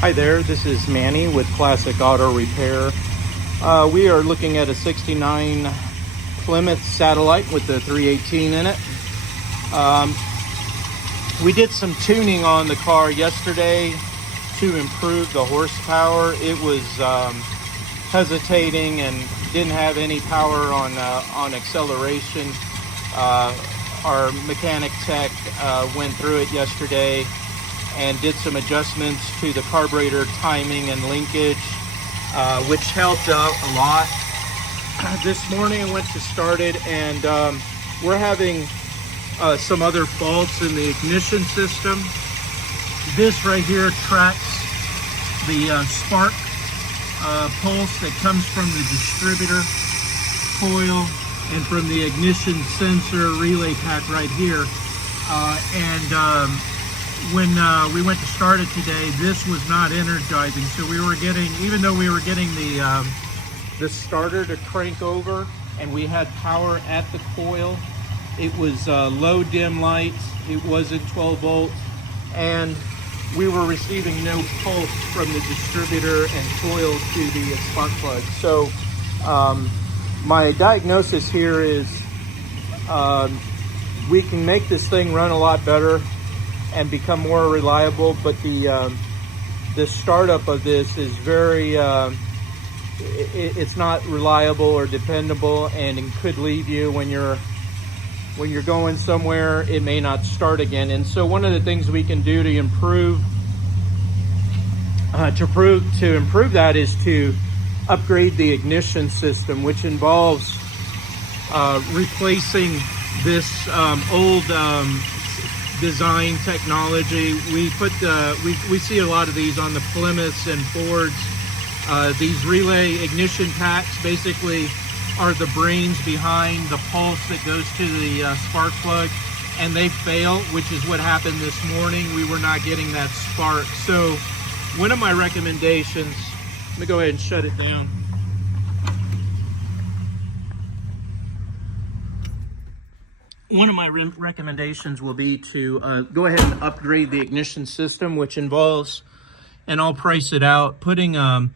Hi there, this is Manny with Classic Auto Repair. We are looking at a 69 Plymouth Satellite with the 318 in it. We did some tuning on the car yesterday to improve the horsepower. It was hesitating and didn't have any power on acceleration. Our mechanic tech went through it yesterday and did some adjustments to the carburetor timing and linkage, which helped out a lot. This morning I went to start it, and we're having some other faults in the ignition system. This right here tracks the spark pulse that comes from the distributor coil and from the ignition sensor relay pack right here. When we went to start it today, this was not energizing. So we were getting, even though we were getting the starter to crank over and we had power at the coil, it was low dim lights, it wasn't 12 volts, and we were receiving no pulse from the distributor and coil to the spark plug. So my diagnosis here is we can make this thing run a lot better and become more reliable, but the startup of this is very it's not reliable or dependable, and it could leave you when you're going somewhere. It may not start again. And so one of the things we can do to improve that is to upgrade the ignition system, which involves replacing this old design technology. We see a lot of these on the Plymouths and Fords. These relay ignition packs basically are the brains behind the pulse that goes to the spark plug, and they fail, which is what happened this morning. We were not getting that spark. So one of my recommendations, let me go ahead and shut it down. One of my recommendations will be to go ahead and upgrade the ignition system, which involves, and I'll price it out, putting a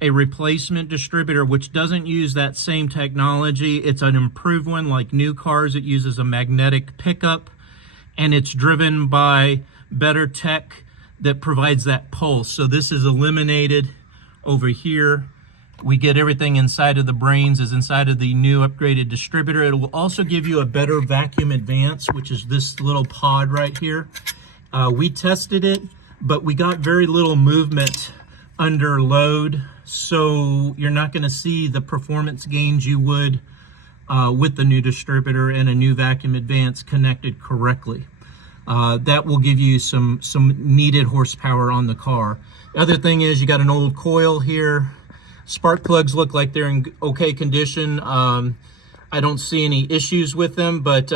replacement distributor which doesn't use that same technology. It's an improved one. Like new cars, it uses a magnetic pickup, and it's driven by better tech that provides that pulse. So this is eliminated over here. We get everything inside of the brains is inside of the new upgraded distributor. It will also give you a better vacuum advance, which is this little pod right here. We tested it, but we got very little movement under load. So you're not gonna see the performance gains you would with the new distributor and a new vacuum advance connected correctly. That will give you some needed horsepower on the car. The other thing is you got an old coil here. Spark plugs look like they're in okay condition. I don't see any issues with them, but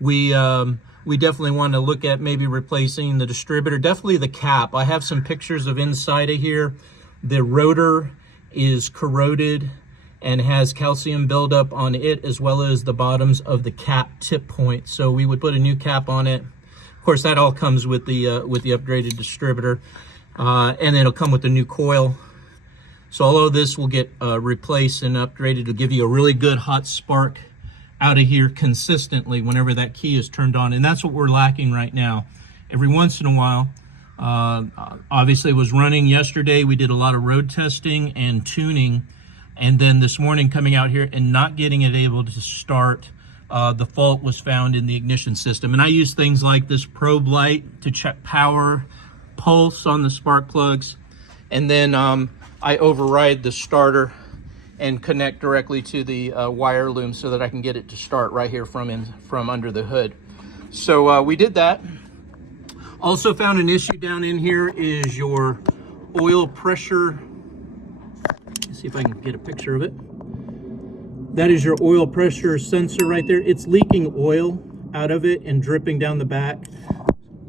we definitely want to look at maybe replacing the distributor. Definitely the cap. I have some pictures of inside of here. The rotor is corroded and has calcium buildup on it, as well as the bottoms of the cap tip point. So we would put a new cap on it. Of course, that all comes with the upgraded distributor, and it'll come with the new coil. So all of this will get replaced and upgraded to give you a really good hot spark out of here consistently whenever that key is turned on. And that's what we're lacking right now. Every once in a while, obviously it was running yesterday. We did a lot of road testing and tuning. And then this morning coming out here and not getting it able to start, the fault was found in the ignition system. And I use things like this probe light to check power, pulse on the spark plugs. And then I override the starter and connect directly to the wire loom so that I can get it to start right here from under the hood. So we did that. Also found an issue down in here is your oil pressure. Let's see if I can get a picture of it. That is your oil pressure sensor right there. It's leaking oil out of it and dripping down the back.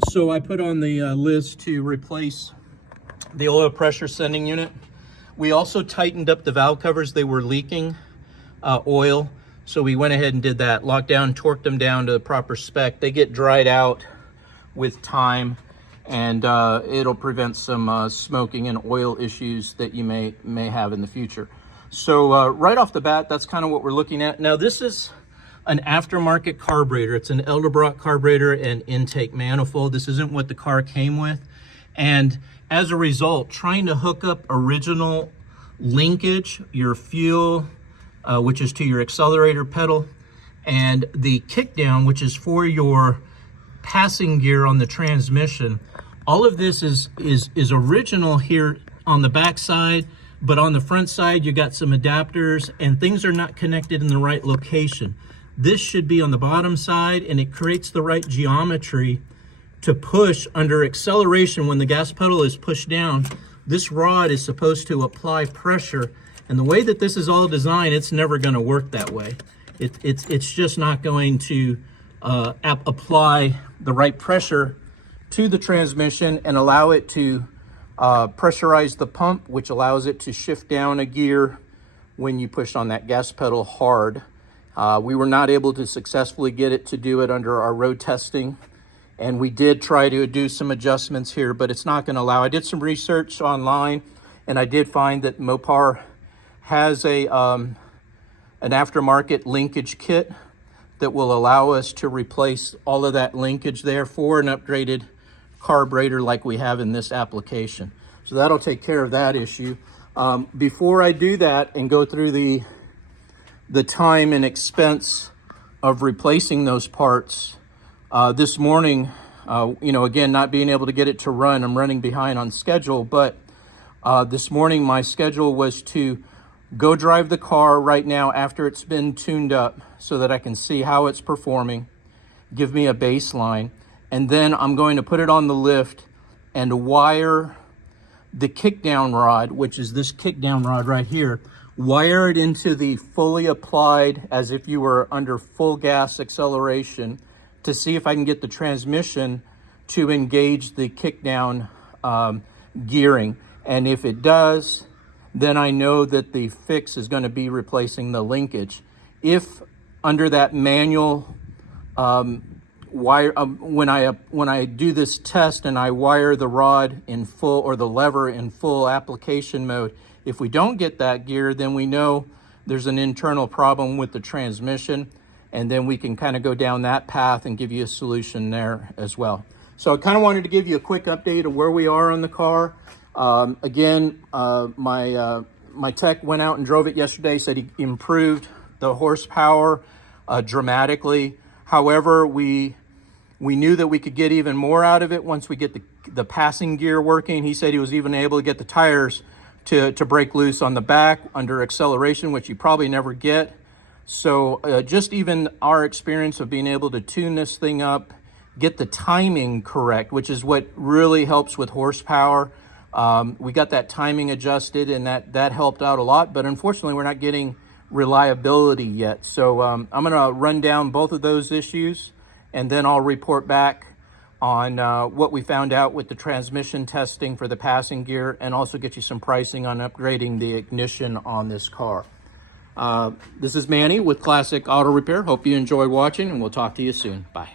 So I put on the list to replace the oil pressure sending unit. We also tightened up the valve covers. They were leaking oil. So we went ahead and did that. Locked down, torqued them down to the proper spec. They get dried out with time. and it'll prevent some smoking and oil issues that you may have in the future. So right off the bat, that's kind of what we're looking at. Now this is an aftermarket carburetor. It's an Edelbrock carburetor and intake manifold. This isn't what the car came with. And as a result, trying to hook up original linkage, your fuel, which is to your accelerator pedal, and the kickdown, which is for your passing gear on the transmission, all of this is original here on the back side, but on the front side, you got some adapters and things are not connected in the right location. This should be on the bottom side, and it creates the right geometry to push under acceleration. When the gas pedal is pushed down, this rod is supposed to apply pressure, and the way that this is all designed, it's never going to work that way. It's just not going to apply the right pressure to the transmission and allow it to pressurize the pump, which allows it to shift down a gear when you push on that gas pedal hard. We were not able to successfully get it to do it under our road testing, and we did try to do some adjustments here, but it's not going to allow. I did some research online, and I did find that Mopar has an aftermarket linkage kit that will allow us to replace all of that linkage there for an upgraded carburetor like we have in this application. So that'll take care of that issue. Before I do that and go through the time and expense of replacing those parts, this morning, again, not being able to get it to run, I'm running behind on schedule, but this morning my schedule was to go drive the car right now after it's been tuned up so that I can see how it's performing, give me a baseline, and then I'm going to put it on the lift and wire the kickdown rod, which is this kickdown rod right here, wire it into the fully applied, as if you were under full gas acceleration, to see if I can get the transmission to engage the kickdown gearing. And if it does, then I know that the fix is going to be replacing the linkage. If under that manual wire, when I do this test and I wire the rod in full, or the lever in full application mode, if we don't get that gear, then we know there's an internal problem with the transmission, and then we can kind of go down that path and give you a solution there as well. So I kind of wanted to give you a quick update of where we are on the car. Again, my tech went out and drove it yesterday, said he improved the horsepower dramatically. However, we knew that we could get even more out of it once we get the passing gear working. He said he was even able to get the tires to break loose on the back under acceleration, which you probably never get. So just even our experience of being able to tune this thing up, get the timing correct, which is what really helps with horsepower. We got that timing adjusted, and that helped out a lot, but unfortunately we're not getting reliability yet. So I'm going to run down both of those issues, and then I'll report back on what we found out with the transmission testing for the passing gear, and also get you some pricing on upgrading the ignition on this car. This is Manny with Classic Auto Repair. Hope you enjoyed watching, and we'll talk to you soon. Bye.